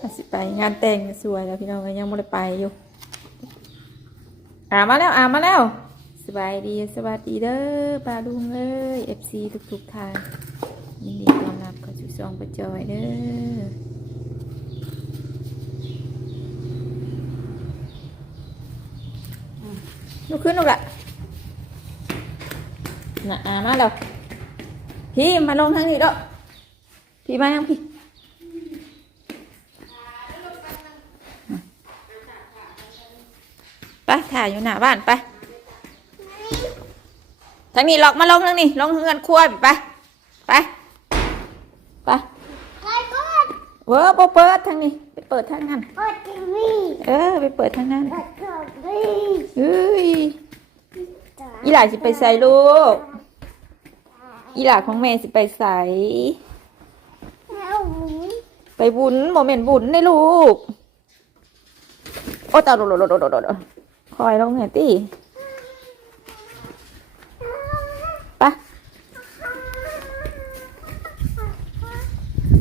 อาสิไปงานแต่งสวยแล้วพี่น้องก็ยังไม่ได้ไปอยู่อ่ามาแล้วอ่ามาแล้วสบายดีสวัสดีเด้อปลาลุงเอ้ยเอฟซีทุกๆทางยินดีต้อนรับเข้าสู่ซองประจอยเด้อลุกขึ้นลูกละน่ะอามาแล้วพี่มาลงทางนี้เด้อพี่มายังพี่ ไปถ่ายอยู่หน้าบ้านไปทางนี้ล็อกมาลงทางนี้ลงเงินครัวไปไปไปใครก็เวอร์บ่เปิดทางนี้ไปเปิดทางนั้นเปิดทีวีเออไปเปิดทางนั้นเปิดทีวีเฮ้ยอีหลาสิไปใส่ลูกอีหลาของแม่สิไปใส่เอาหมูไปบุญโมเมนต์บุญในลูก โอ้ตาโดดโดดโดดโดดโดด คอยลงเนี่ยตี้ไป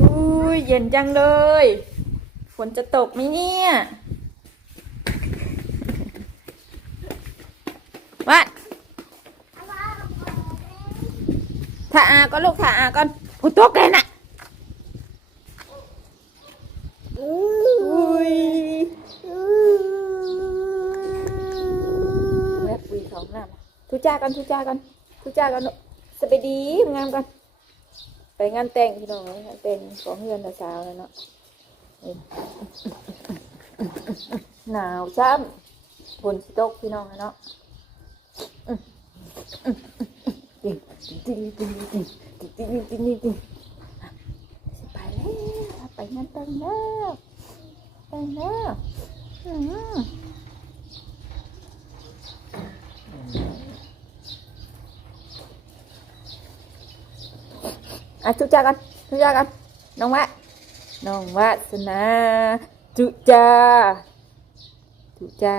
อุ้ยเย็นจังเลย ฝนจะตกไหมเนี่ยวัดถ่าอาก็ลูกถ่าอาก่อนอุ้ตกเลยน่ะอุ้ยแม่ปุยเขาหน้ามา ทุจ้ากันทุจ้ากันทุจ้ากันสไปดีงามกันไปงานแต่งพี่น้องงานแต่งของเฮือนตาสาวแล้วเนาะหนาวจ้ำฝนสิตกพี่น้องเนาะจริงจริงจริงจริงจริงจริงจริงจริงจริงไปแล้วไปงานแต่งแล้วแต่งแล้ว อืมอะทุจ้ากันทุจ้ากันน้องวะน้องวาสนาทุจ้าทุจ้า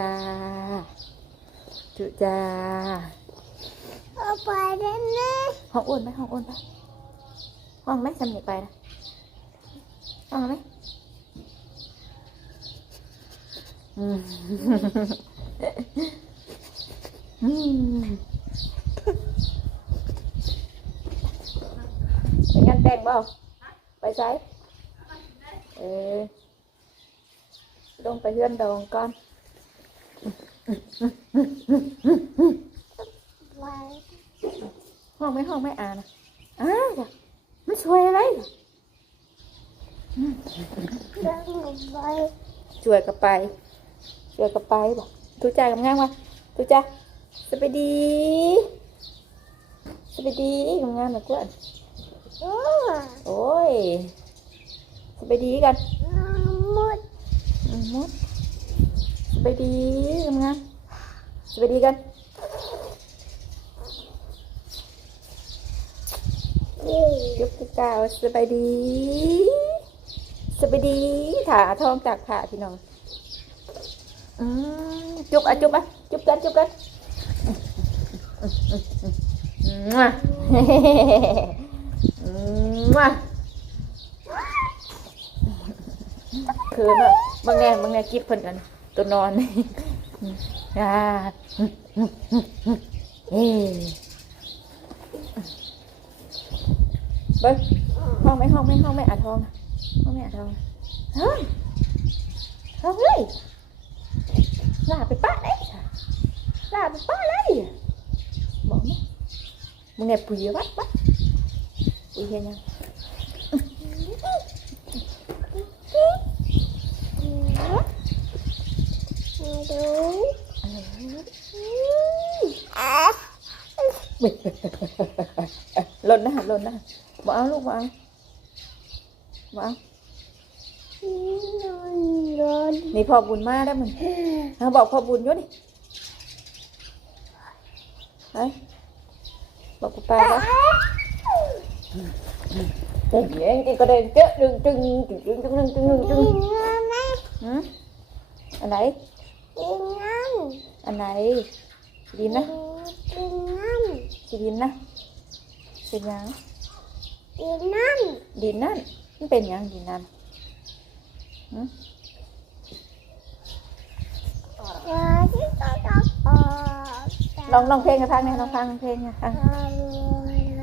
ทุจ้าเอาไปได้ไหมห้องอ้วนไหมห้องอ้วนไปห้องไหมสำเนียงไปนะห้องไหมอืมอืมไปงานแต่งเปล่าไปไซเออลงไปเฮือนดองก่อนห้องไม่ห้องไม่อ่านอะอ้าวมันช่วยอะไรเดินไปช่วยกับไปช่วยกับไปบอกทุจ่ากับง่ายมาทุจ่าสไปดีสไปดีกับงานน่อยกวน โอ้โอ้ยสไปดีกันหมดอืมมดสไปดีกับงานสไปดีกันนี่ยกที่เก้าสบายดีสบายดีถาทองจากถาพี่น้องอืมจุบอะจุบอะจุบกันจุบกัน มามาคือว่าบางแนบางแนกิ๊บเพิ่นกันตัวนอนอ่าเฮ้เบิ้งห้องไหมห้องไหมห้องไหมอาทองห้องไหมอาทองเฮ้ยเฮ้ยลาไปป้าได้ลาไปป้าได้บอกมั้ยมึงไงปุ๋ยวัดวัดปุ๋ย เห็นยังดูอะหล่นนะหล่นนะบอกเอาลูกบอกเอาบอกเอานอนนอนนี่พ่อบุญมาได้วมึงเอาบอกพ่อบุญอยู่ดิไปบอกกูไปแล้ว Tự nhiên cái có đen chết đừng trưng trưng trưng trưng trưng trưng trưng. Hử? Anh này. Anh này. Đi nè. Chị đi nè. đi nhắn. Đi năn. Đi năn. Không bên nhắn đi năn. Hử? Lòng lòng khen nghe thang nè, lòng thang khen nghe thang.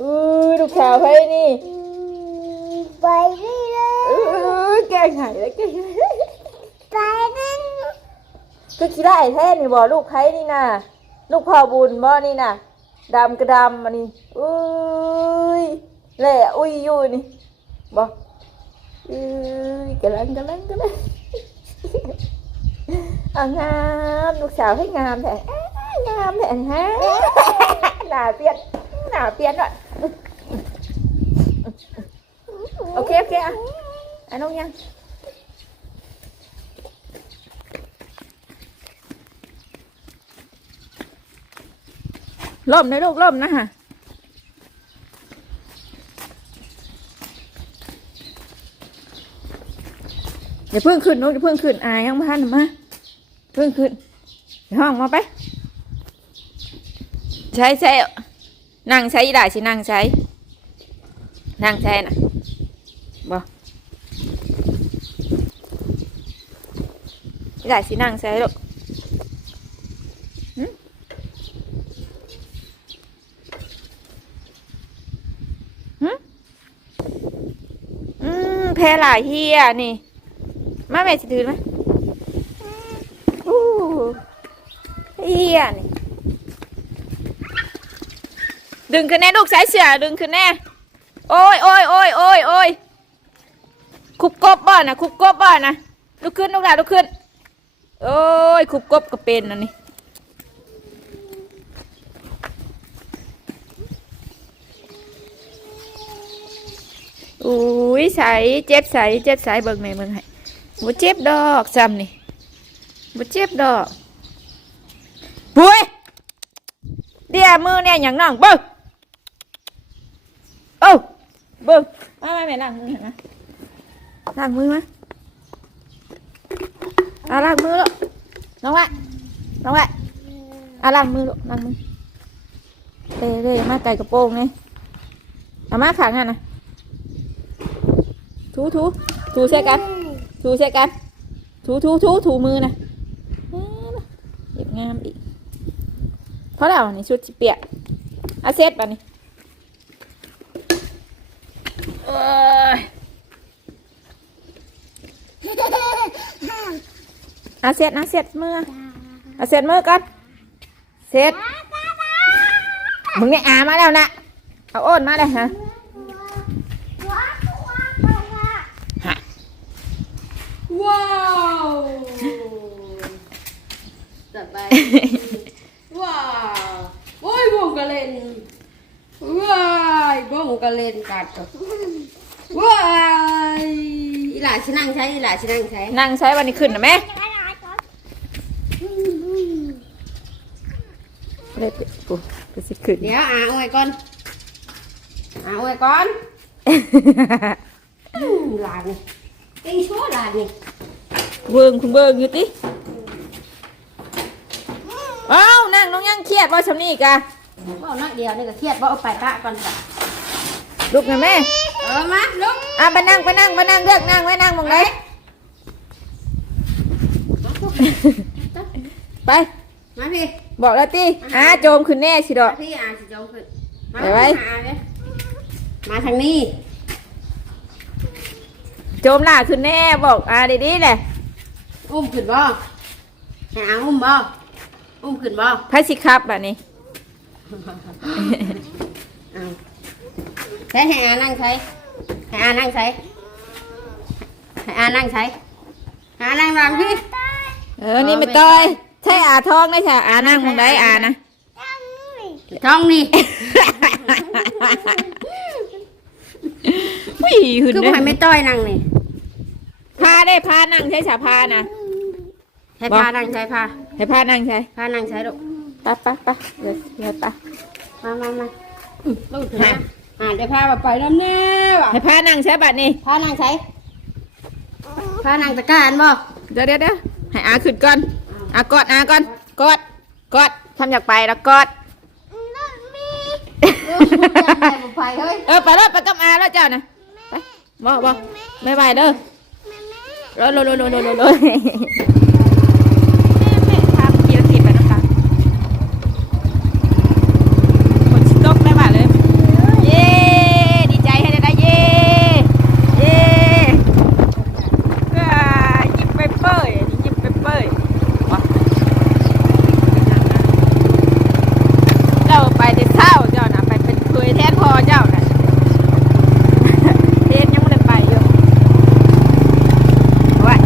อื้อลูกสาวไพ่นี่ไปนี่เลยอื้อแกงไห้แล้วแกงไห้ไปนั่นคือขี้ได้แท้นี่บอกลูกไพ่นี่นะลูกพ่อบุญบ่นี่นะดำกระดำมานี่อุ้ยแหล่อุ้ยอยู่นี่บอกอื้อกำลังกำลังกำลังเอางามลูกสาวให้งามแท้งามแท้ฮะหน้าเปลี่ยน หนาเปลี่ยนว่ะโอเคโอเคอะอะน้องยังล่มนะลูกล่มนะฮะอย่าเพิ่งขึ้นลูกอย่าเพิ่งขึ้นอายยังพันมาเพิ่งขึ้นห้องมาไปใช้ใช้ นั่งใช้ได้สินั่งใช้ นั่งใช้น่ะบ่ได้สินั่งใส่ลูกหึอืมแพรหลายเฮียนี่ มาแม่สิถือไหมอู้เฮียนี่ ดึงขึ้นแน่ลูกสายเสือดึงขึ้นแน่โอ้ยโอ้ยโอ้ยโอ้ยโอ้ยคุบกบบ่อนะคุบกบบ่อนะลุกขึ้นลูกหลานลุกขึ้น โอ้ยคุบกบก็เป็นนะนี่อุ้ยใสเจ็บใสเจ็บใสเบิ่งไหนเบิ่งให้บ่เจ็บดอกซ้ำนี่บ่เจ็บดอกปุ้ยเดี๋ยวมือเนี่ยอย่างน้องเบิ่ง เบิ้งมามาแม่ล้างมือนไหมล้างมือมาอะล้างมือลูกน้องวะน้องวะอะล้างมือลูกล้างมือเด้เด้มาไก่กระโปรงนี่เอามาขังอะนะถูถูถูใช่กันถูใช่กันถูถูถูถูมือนะเย็บงามอีกเพราะแล้วนี่ชุดสเปียกอาเซ็ตป่ะนี่ เอ้ยอาเสร็จนะเสร็จมืออาเสร็จมือก่อนเสร็จมึงเนี่ยอามาแล้วนะเอาโอนมาเลยฮะฮะว้าวจัดไปว้าวโอ้ยวงกระเล่นว้าย วงกระเล่นกัดกับว้ายอีหล่าชินั่งใช้อีหล่าชินั่งใช้นั่งใช้วันนี้ขึ้นนะแม่เล็บกูกูสิขึ้นเดี๋ยวอาเอาไว้ก่อนอาเอาไว้ก่อนอืมหลานนี่ไอ้ชั่วหลานนี่เบิ่งคุณเบิ่งอยู่ติเอ้าวนั่งน้องยังเครียดว่าชำนี่กะว่าน้อยเดียวนี่ก็เครียดว่าเอาไปปะก่อนจ้ะ ลุกนะแม่เออมาลุกอะไปนั่งไปนั่งไปนั่งเลือกนั่งไว้นั่งหมองไหนไปมาพี่บอกแล้วติอ่าโจมขึ้นแน่สิดอกมาพี่อาสิจงขึ้นมาไปไว้มาเลยมาทางนี้ โจมล่าขึ้นแน่บอกอ่าดีๆแหละอุ้มขึ้นบ่ให้อาอุ้มบ่อุ้มขึ้นบ่ไพสิครับแบบนี้เอา ใช้ให้อานั่งใช้ให้อานั่งใช้ให้อานั่งใช้ให้อานั่งวางพี่เออนี่ไม่ต้อยใช่อาท้องได้ใช่อานั่งหมองได้อานะท้องนี่วิ่งขึ้นคือเลบ่ให้ยไม่ต้อยนั่งนี่พาได้พานั่งใช้สาพานะให้พานั่งใช้พาให้พานั่งใช่พานั่งใช้ลูกไปไปไปเดี๋ยวเดี๋ยวไปมามามาอืมลูกถึงนะ อ่าเดี๋ยวพาไปน้ำแน่ว่ะให้พานั่งใช่บัดนี้พานั่งใช้พานั่งตะการบ่เดี๋ยวเดี๋ยวเดี๋ยวให้อาขึ้นก่อนอากอดอาก่อนกอดกอดทำอยากไปแล้วกอดนั่นมีไปเฮ้ยเออไปแล้วไปกับอาแล้วเจ้านะไปบอกบอกบ๊ายบายเด้อแม่แม่โรยโรยโรยโรยโรยโรยแม่แม่พากีรติไปน้ำตาคนชิตกได้บ่าเลย เย้ดีใจให้ได้ได้เย้เย้ก็ยิ้มไปเป้ยยิ้มไปเป้ยว้าเจ้าไปแต่เช้าเจ้านะไปเป็นเคยแทนพอเจ้านะเทนยังไม่ได้ไปอยู่ว่า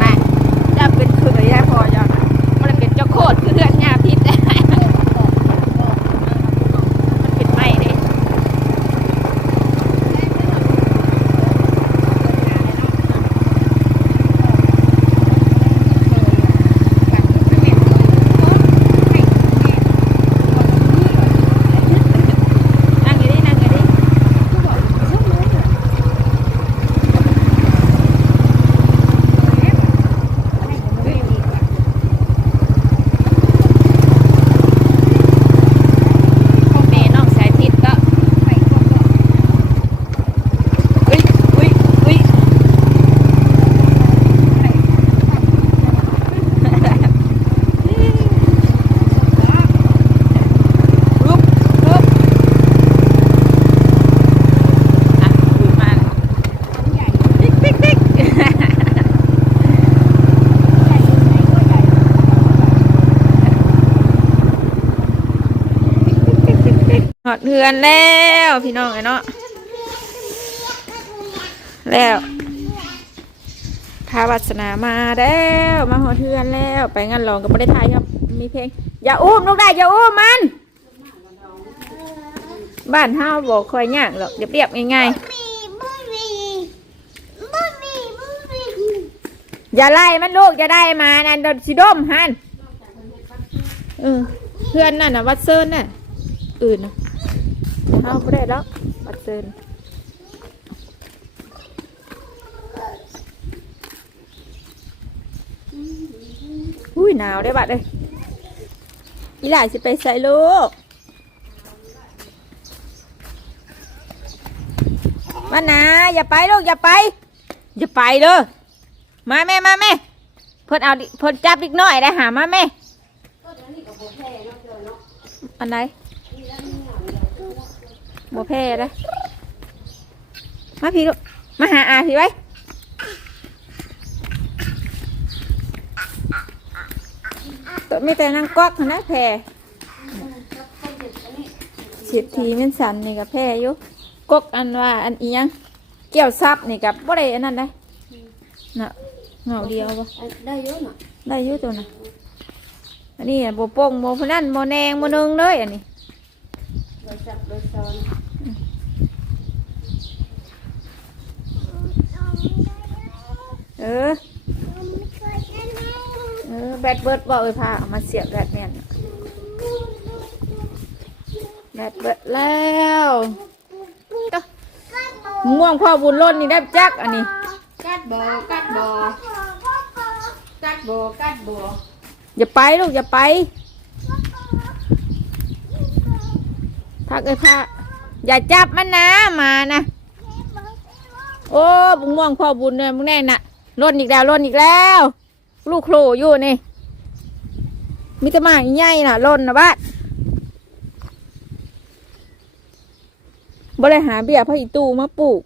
มาเจะเป็นเคยแทนพอเจ้านะมันเป็นเจ้าโคตรคือเดือนหน้าพิษได้ มันเป็นไม่เด้ นั่งอยู่ดินั่งอยู่ดิพ่อแม่น้องสายทิศก็อุ้ยอุ้ยอุ้ยรุบรุบอะดูมาเลยติ๊กติ๊กติ๊ก หอดเฮือนแล้วพี่น้องไอ้เนาะแล้วพาวัสนามาแล้วมาหอดเฮือนแล้ว ไปงานลองกับประเทศไทยครับมีเพลงอย่าอุ้มลูกได้อย่าอุ้มมัน บ้านเฮาบอกคอยย่างหรอกเรียบๆง่ายบุมีบุมีบุมีๆอย่าไล่มันลูกจะได้มานั่นโดนสิดมหันเออเพื่อนนั่นนะวัดเซินน่ะอื่นนะ เฮาไม่ได้แล้ววัดเซินอุ้ยหนาวได้บัดเลยอีหลายสิไปใส่ลูกมานะอย่าไปลูกอย่าไป อย่าไปเด้อมาแม่มาแม่เพิ่นเอาดิเพิ่นจับเล็กน้อยได้หามาแม่อันไหน บ่แพ้เลยมาพี่ลูกมาหาอาพี่ไว้ตัวไม่แต่นางก๊อกนะแพ้สิบทีมันสันนี่กับแพ้อยู่ก๊กอันว่าอันอีหยังเกี่ยวซับนี่กับบ่ได้อันนั้นได้น่ะเงาเดียวบ่ได้เยอะน่ะได้อยู่ตัวน่ะอันนี้อะบ่โป่งบ่พนันบ่แนงบ่เนึงเลยอันนี้โดยจับโดยซ้อน เออ เออ แบตเบิร์ดบ่เอ้ยพาเอามาเสียบแบตเนี่ยแบตเบิร์ดแล้วก็ง่วงพ่อบุญล้นนี่ได้จักอันนี้ กัดบ่อกัดบ่อกัดบ่อกัดบ่ออย่าไปลูกอย่าไปพักเอ้ยพาอย่าจับมันนะมานะ โอ้บุญม่วงพ่อบุญเนี่ยมึงแน่น่ะ ล้นอีกแล้วล้นอีกแล้ว ลูกโคลอยู่นี่มิตรมาอีใหญ่น่ะล้นนะบ้านบ่ได้หาเบี้ยพระอีตูมาปลูก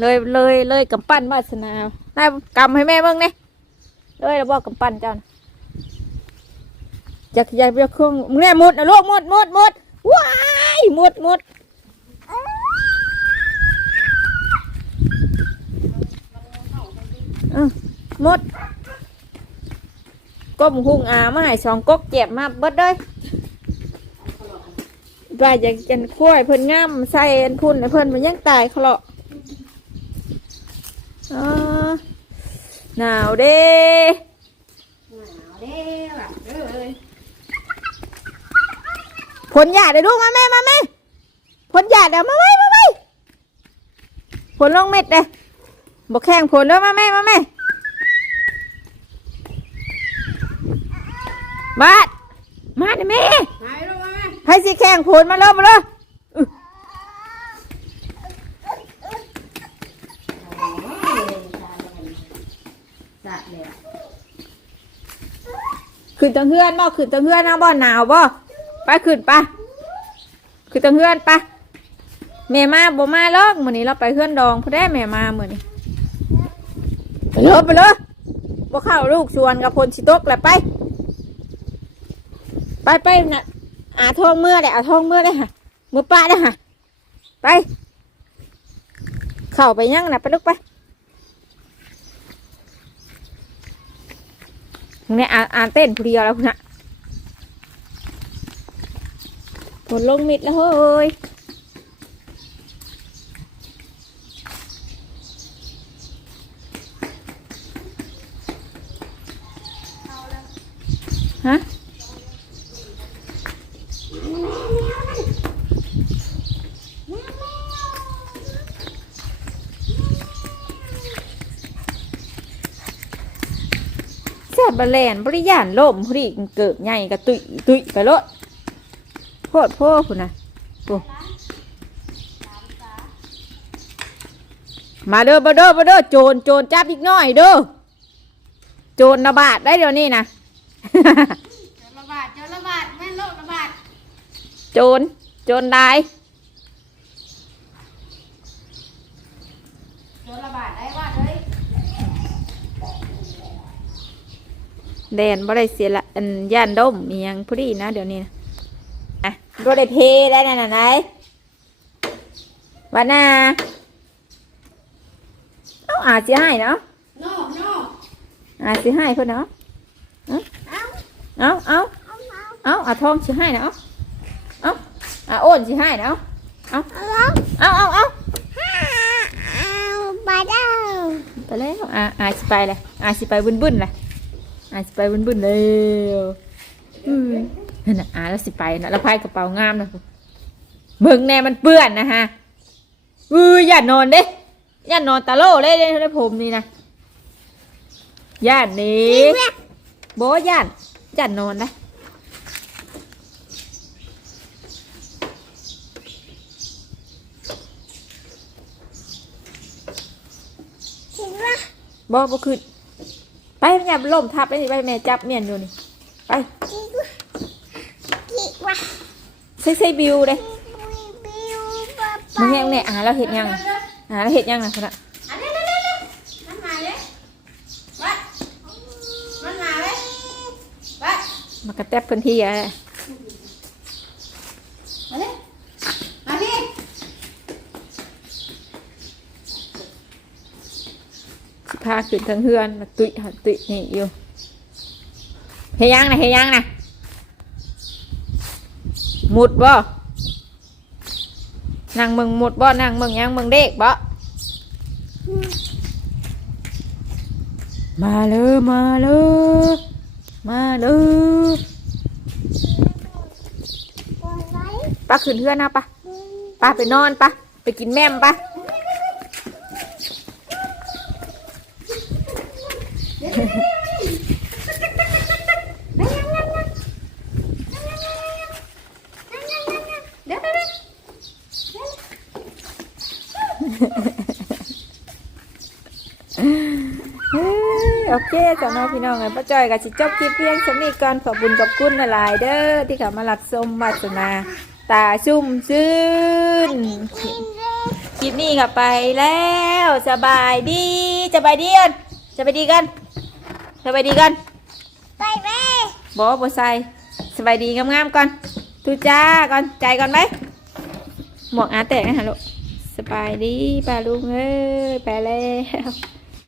เลยเลยเลยกำปั้นวาสนาได้กำให้แม่เบิ่งเนี่ยเลยแล้วบอกกำปั้นเจ้านะอยากอยากไปเครื่องมึงแน่มุดนะลูกมุดมุดมุดว้ายมุดมุด เออหมดก้มหุงอามาให้สองก๊กเจ็บมาเบิดเลยว่าอยากจะคุ้ยเพิ่นงามใส่อันพุ่นให้เพิ่นมันยังตายเขาเลาะเออหนาวเด้หนาวเด้อล่ะเด้อเอ้ยผลหยาดเดี๋ยวดูมาแม่มาแม่ผลหยาดเดี๋ยวมาไว้มาไว้ผลลงเม็ดเลย บกแข่งผลแล้วยมาแม่มาแม่มาดมาดิแม่มาไปลูกมาแม่ให้สิแข่งผลมาเลยมาเลยโอ้ยจัดเลยอะขึ้นตังเฮือนบ่ขึ้นตังเฮือนเอาบ่หนาวบ่ไปขึ้นไปขึ้นตังเฮือนไปแม่มาบ่มาลอกมื้อนี้เราไปเฮือนดองพอได้แม่มามื้อนี้ ลยไปเลยบ่เข้าลูกชวนกับพลสิตกแหละไป ไปไปน่ะอาทองเมื่อได้อาทองเมื่อได้ค่ะมือป้าได้ค่ะไป เข้าไปยั่งน่ะไปลูกไปเนี่ยอ่านอ่านเต้นผู้เดียวแล้วคุณน่ะผลลงมิดแล้วเฮ้ย บบะแลนบริยานล่มพอดีเกิบใหญ่กระตุยตุยไปรถโพดโพดคุณนะโอ้มาเด้อมาเด้อมาเด้อโจรโจรจับอีกหน่อยเด้อโจรระบาดได้เดี๋ยวนี้นะเจอระบาดเจอระบาดแม่นโรคระบาดโจรโจรได้ เจอระบาดได้ว่าเฮ้ย แดนบ่ได้เสียละอันย่านดมมียังพอดีนะ เดี๋ยวนี้นะอะบ่ได้เพได้นั่นน่ะไหนวันน่ะเอาอาจจะให้เนาะโน่โน่อาสิให้เพิ่นเนาะเอาเอาเอาเอาเอาเอาอาทองสิให้เนาะเอาอาโอนสิให้เนาะเอาเอาเอาเอาห้าเอาไปเด้อไปแล้วอาอาสิไปเลยอาสิไปบึ้นบึ้นเลย อาสิไปบึ้นบึ้นเร็วอืมนั่นน่ะอาแล้วสิไปนะแล้วพายกระเป๋างามนะเบิ่งแน่มันเปื้อนนะฮะอืออย่านอนเด้อย่านอนตะโล่เลยเด้ในผมนี่นะย่านนี้โบย่านย่านนอนนะเห็นว่าบ่บ่ขึ้น ไปอย่ยล่มทับไปนี่ไปแม่จับเมียนอยู่นี่ไปใส่ใส่บิวเลยมึงแห้งเนี่ยอ่าแล้วเห็ดยังอะอ่าแล้วเห็ดยังนะคนละอันนี้เร็วเร็วเร็วมันมาเลยวัดมันมาเลยวัดมากระแตบพื้นที่อะ มาเลยมาพี่ สิพาขึ้นทั้งเฮือนมาตุยหันตุยนี่อยู่เฮ็ดยังนะเฮ็ดยังนะหมุดบ่นั่งมึงหมุดบ่นั่งมึงยังมึงเด็กบ่มาเลยมาเลยมาเลยปล่อยไว้ป้าขึ้นเฮือนนะป้าป้าไปนอนป้าไปกินแม่มป้า เดี๋ยวเดี๋ยวเดี๋ยว เอ้ย โอเคจ้ะเน้องพี่น้องไงป้าจอยกับสิจบคลิปเพียงสำนีก่อนขอบคุญขอบคุณหลายๆเด้อที่เข้ามารับชมวาสนาตาชุ่มชื่นกินเลยคลิปนี้ก็ไปแล้วสบายดีสบายดีกันสบายดีกันสบายดีกันไปแม่บอกบอใส่สบายดีงามๆก่อนทุจ้าก่อนใจก่อนไหมหมวกอาแตกนะฮะลูกสบายดีป้าลุงเอ้ยไปแล้ว